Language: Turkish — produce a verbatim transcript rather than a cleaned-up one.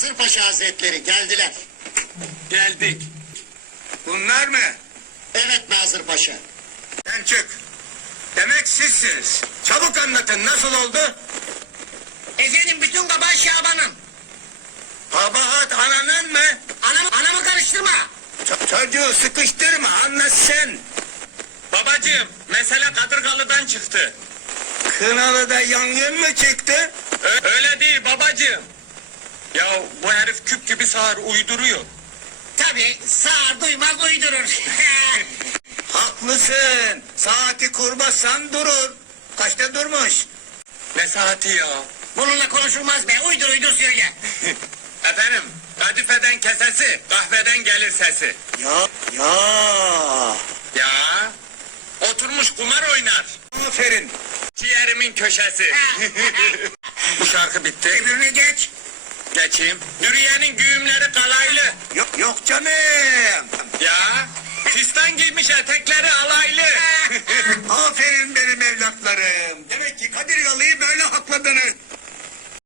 Nazır Paşa Hazretleri geldiler. Geldik. Bunlar mı? Evet Nazır Paşa. Sen çık. Demek sizsiniz. Çabuk anlatın, nasıl oldu? Efendim bütün kabahat Şaban'ın. Kabahat ananın mı? Anamı, anamı karıştırma. Ç- çocuğu sıkıştırma, anlat sen. Babacığım, mesele Kadırgalı'dan çıktı. Kınalı'da yangın mı çıktı? Ö- öyle değil babacığım. Ya bu herif küp gibi sağır uyduruyor. Tabii sağır duymaz uydurur. Haklısın. Saati kurmazsan durur. Kaçta durmuş? Ne saati ya? Bununla konuşulmaz be, uydur uydur söyle. Efendim, kadifeden kesesi, kahveden gelir sesi. Ya, ya. Ya, oturmuş kumar oynar. Aferin. Ciğerimin köşesi. Bu şarkı bitti. Öbürüne geç. Geçeyim. Dürüyenin güğümleri kalaylı. Yok, yok canım. Ya, fistan giymiş etekleri alaylı. Aferin benim evlatlarım. Demek ki Kadir Yalı'yı böyle hakladınız.